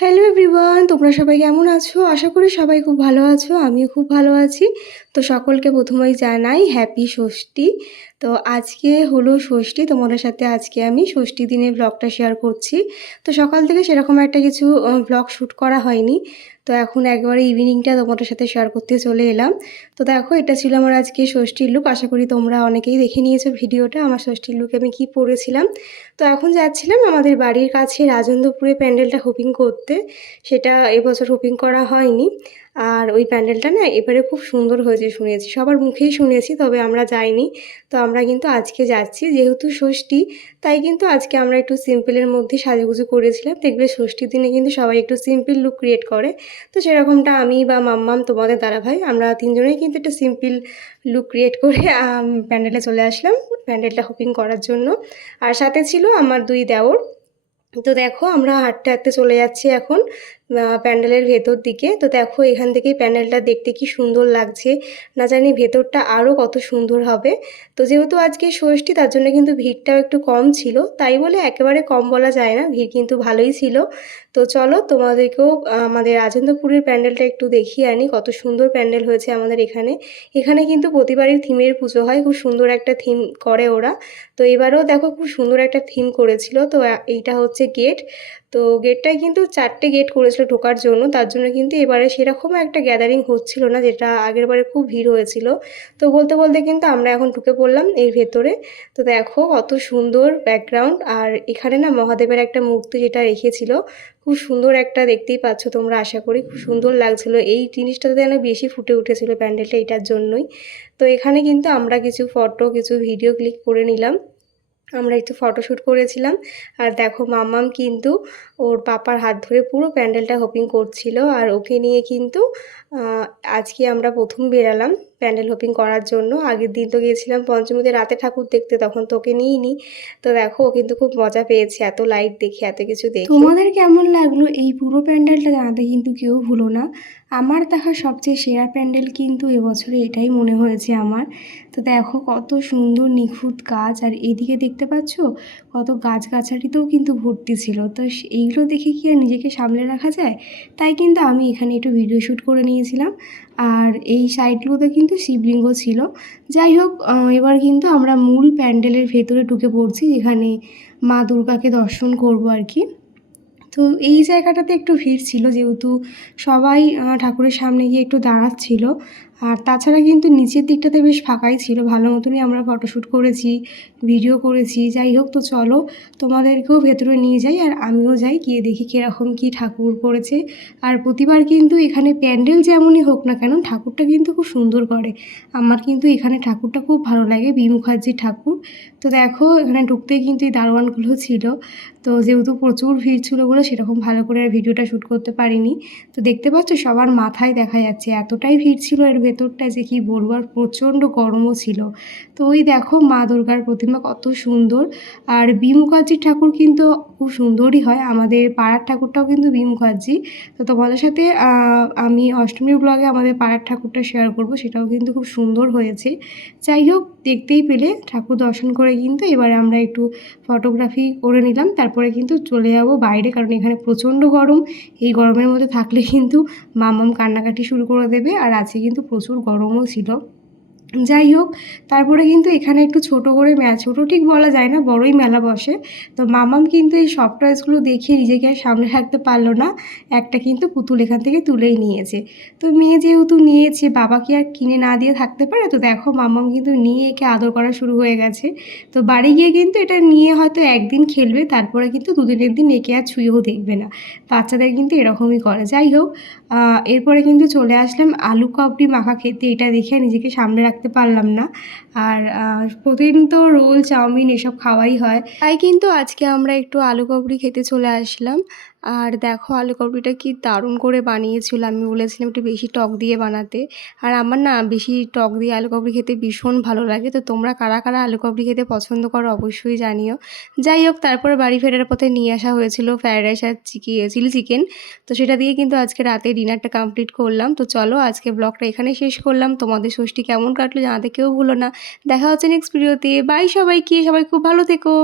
Hello everyone, তোমরা সবাই কেমন আছো? আশা করি সবাই খুব ভালো আছো। আমিও খুব ভালো আছি। তো সকলকে প্রথমেই জানাই হ্যাপি ষষ্ঠী। তো আজকে হলো ষষ্ঠী, তোমাদের সাথে আজকে আমি ষষ্ঠী দিনের ব্লগটা শেয়ার করছি। তো সকাল থেকে সেরকম একটা কিছু ব্লগ শ্যুট করা হয়নি। তো এখন একবারে ইভিনিংটা তোমাদের সাথে শেয়ার করতে চলে এলাম। তো দেখো, এটা ছিল আমার আজকে ষষ্ঠীর লুক। আশা করি তোমরা অনেকেই দেখে নিয়েছো ভিডিওটা, আমার ষষ্ঠীর লুকে আমি কী পরেছিলাম। তো এখন যাচ্ছিলাম আমাদের বাড়ির কাছে রাজেন্দ্রপুরে প্যান্ডেলটা হুপিং করতে। সেটা এবছর হুপিং করা হয়নি। আর ওই প্যান্ডেলটা না এবারে খুব সুন্দর হয়েছে শুনেছি, সবার মুখেই শুনেছি, তবে আমরা যাইনি। তো আমরা কিন্তু আজকে যাচ্ছি, যেহেতু ষষ্ঠী তাই কিন্তু আজকে আমরা একটু সিম্পলের মধ্যে সাজুগুজু করেছিলাম। দেখবে ষষ্ঠীর দিনে কিন্তু সবাই একটু সিম্পল লুক ক্রিয়েট করে। তো সেরকমটা আমি বা মাম্মাম, তোমাদের দাদাভাই, আমরা তিনজনেই কিন্তু একটা সিম্পল লুক ক্রিয়েট করে প্যান্ডেলে চলে আসলাম প্যান্ডেলটা হুপিং করার জন্য। আর সাথে ছিল আমার দুই দেওর। তো দেখো, আমরা হাঁটতে হাঁটতে চলে যাচ্ছি এখন প্যান্ডেলের ভেতর দিকে। তো দেখো, এখান থেকেই প্যান্ডেলটা দেখতে কি সুন্দর লাগছে, না জানি ভেতরটা আরও কত সুন্দর হবে। তো যেহেতু আজকে ষষ্ঠী, তার জন্য কিন্তু ভিড়টাও একটু কম ছিল, তাই বলে একেবারে কম বলা যায় না, ভিড় কিন্তু ভালোই ছিল। তো চলো তোমাদেরকেও আমাদের রাজেন্দ্রপুরের প্যান্ডেলটা একটু দেখিয়ে আনি, কত সুন্দর প্যান্ডেল হয়েছে আমাদের এখানে। এখানে কিন্তু প্রতিবারই থিমের পুজো হয়, খুব সুন্দর একটা থিম করে ওরা। তো এবারেও দেখো খুব সুন্দর একটা থিম করেছিল। তো এইটা হচ্ছে গেট। তো গেটটায় কিন্তু 4টে গেট করেছিল ঢোকার জন্য, তার জন্য কিন্তু এবারে সেরকম একটা গ্যাদারিং হচ্ছিল না, যেটা আগের বারে খুব ভিড় হয়েছিল। তো বলতে বলতে কিন্তু আমরা এখন ঢুকে পড়লাম এর ভেতরে। তো দেখো কত সুন্দর ব্যাকগ্রাউন্ড, আর এখানে না মহাদেবের একটা মূর্তি যেটা রেখেছিল, খুব সুন্দর একটা, দেখতেই পাচ্ছ তোমরা, আশা করি খুব সুন্দর লাগছিল। এই জিনিসটাতে যেন বেশি ফুটে উঠেছিল প্যান্ডেলটা, এটার জন্যই। তো এখানে কিন্তু আমরা কিছু ফটো, কিছু ভিডিও ক্লিক করে নিলাম, আমরা একটু ফটোশ্যুট করেছিলাম। আর দেখো, মাম্মাম কিন্তু ওর পাপার হাত ধরে পুরো প্যান্ডেলটা হোপিং করছিল। আর ওকে নিয়ে কিন্তু আজকে আমরা প্রথম বেরালাম প্যান্ডেল হোপিং করার জন্য। আগের দিন তো গিয়েছিলাম পঞ্চমীতে রাতে ঠাকুর দেখতে, তখন তো ওকে নিইনি। তো দেখো, ও কিন্তু খুব মজা পেয়েছে এত লাইট দেখে, এত কিছু দেখে। তোমাদের কেমন লাগলো এই পুরো প্যান্ডেলটা জানাতে কিন্তু কেউ ভুলো না। আমার দেখা সবচেয়ে সেরা প্যান্ডেল কিন্তু এবছরে এটাই মনে হয়েছে আমার। তো দেখো কত সুন্দর নিখুঁত কাজ, আর এদিকে দেখতে পাচ্ছ কত গাছগাছালিতেও কিন্তু ভর্তি ছিল। তো এইগুলো দেখে কি আর নিজেকে সামলে রাখা যায়, তাই কিন্তু আমি এখানে একটু ভিডিও শ্যুট করে নিয়েছিলাম। আর এই সাইডগুলোতে কিন্তু শিবলিঙ্গ ছিল। যাই হোক, এবার কিন্তু আমরা মূল প্যান্ডেলের ভেতরে ঢুকে পড়ছি, যেখানে মা দুর্গাকে দর্শন করব আর কি। তো এই জায়গাটাতে একটু ভিড় ছিল, যেহেতু সবাই ঠাকুরের সামনে গিয়ে একটু দাঁড়াচ্ছিল। আর তাছাড়া কিন্তু নিচের দিকটাতে বেশ ফাঁকাই ছিল, ভালো মতনই আমরা ফটোশ্যুট করেছি, ভিডিও করেছি। যাই হোক, তো চলো তোমাদেরকেও ভেতরে নিয়ে যাই, আর আমিও যাই, গিয়ে দেখি কীরকম কী ঠাকুর করেছে। আর প্রতিবার কিন্তু এখানে প্যান্ডেল যেমনই হোক না কেন, ঠাকুরটা কিন্তু খুব সুন্দর করে। আমার কিন্তু এখানে ঠাকুরটা খুব ভালো লাগে, বি মুখার্জির ঠাকুর। তো দেখো, এখানে ঢুকতেই কিন্তু এই দারোয়ানগুলো ছিল। তো যেহেতু প্রচুর ভিড় ছিল বলে সেরকম ভালো করে আর ভিডিওটা শ্যুট করতে পারিনি। তো দেখতে পাচ্ছ সবার মাথায় দেখা যাচ্ছে, এতটাই ভিড় ছিল এর ভেতরটায় যে কী বলবো, আর প্রচণ্ড গরমও ছিল। তো ওই দেখো মা দুর্গার প্রতিমা কত সুন্দর। আর বি মুখার্জির ঠাকুর কিন্তু খুব সুন্দরই হয়, আমাদের পাড়ার ঠাকুরটাও কিন্তু বি মুখার্জি। তো তোমাদের সাথে আমি অষ্টমীর ব্লগে আমাদের পাড়ার ঠাকুরটা শেয়ার করব, সেটাও কিন্তু খুব সুন্দর হয়েছে। যাই হোক, দেখতেই পেলে ঠাকুর দর্শন করে কিন্তু এবারে আমরা একটু ফটোগ্রাফি করে নিলাম, তারপরে কিন্তু চলে যাব বাইরে, কারণ এখানে প্রচণ্ড গরম। এই গরমের মধ্যে থাকলে কিন্তু মাম্মাম কান্নাকাটি শুরু করে দেবে, আর আজকে কিন্তু প্রচুর গরমও ছিল। যাই হোক, তারপরে কিন্তু এখানে একটু ছোট করে ছোটো ঠিক বলা যায় না, বড়ই মেলা বসে। তো মামাম কিন্তু এই সব টয়েসগুলো দেখে নিজেকে আর সামনে রাখতে পারলো না, একটা কিন্তু পুতুল এখান থেকে তুলেই নিয়েছে। তো মেয়ে যেহেতু নিয়েছে, বাবা কি আর কিনে না দিয়ে থাকতে পারে। তো দেখো, মামাম কিন্তু নিয়ে একে আদর করা শুরু হয়ে গেছে। তো বাড়ি গিয়ে কিন্তু এটা নিয়ে হয়তো একদিন খেলবে, তারপরে কিন্তু দুদিনের দিন একে আর ছুঁয়েও দেখবে না। বাচ্চাদের কিন্তু এরকমই করে। যাই হোক, এরপরে কিন্তু চলে আসলাম আলু কাবলি মাখা খেতে, এটা দেখে নিজেকে সামনে রাখতে পারলাম না। আর প্রতিদিন তো রোল, চাউমিন এসব খাওয়াই হয়, তাই কিন্তু আজকে আমরা একটু আলু কাবলি খেতে চলে আসলাম। আর দেখো, আলু কাবলিটা কি দারুণ করে বানিয়েছিল, আমি বলেছিলাম একটু বেশি টক দিয়ে বানাতে। আর আমার না বেশি টক দিয়ে আলু কাবলি খেতে ভীষণ ভালো লাগে। তো তোমরা কারা কারা আলু কাবলি খেতে পছন্দ করো অবশ্যই জানিও। যাই হোক, তারপরে বাড়ি ফেরার পথে নিয়ে আসা হয়েছিল ফ্রায়েড রাইস আর চিলি চিকেন। তো সেটা দিয়ে কিন্তু আজকে রাতে ডিনারটা কমপ্লিট করলাম। তো চলো, আজকে ব্লগটা এখানে শেষ করলাম। তোমাদের ষষ্ঠী কেমন কাটলো জানাতে কেউ ভুলো না। দেখা হচ্ছে নেক্সট ভিডিওতে। বাই সবাইকে, সবাই খুব ভালো থেকো।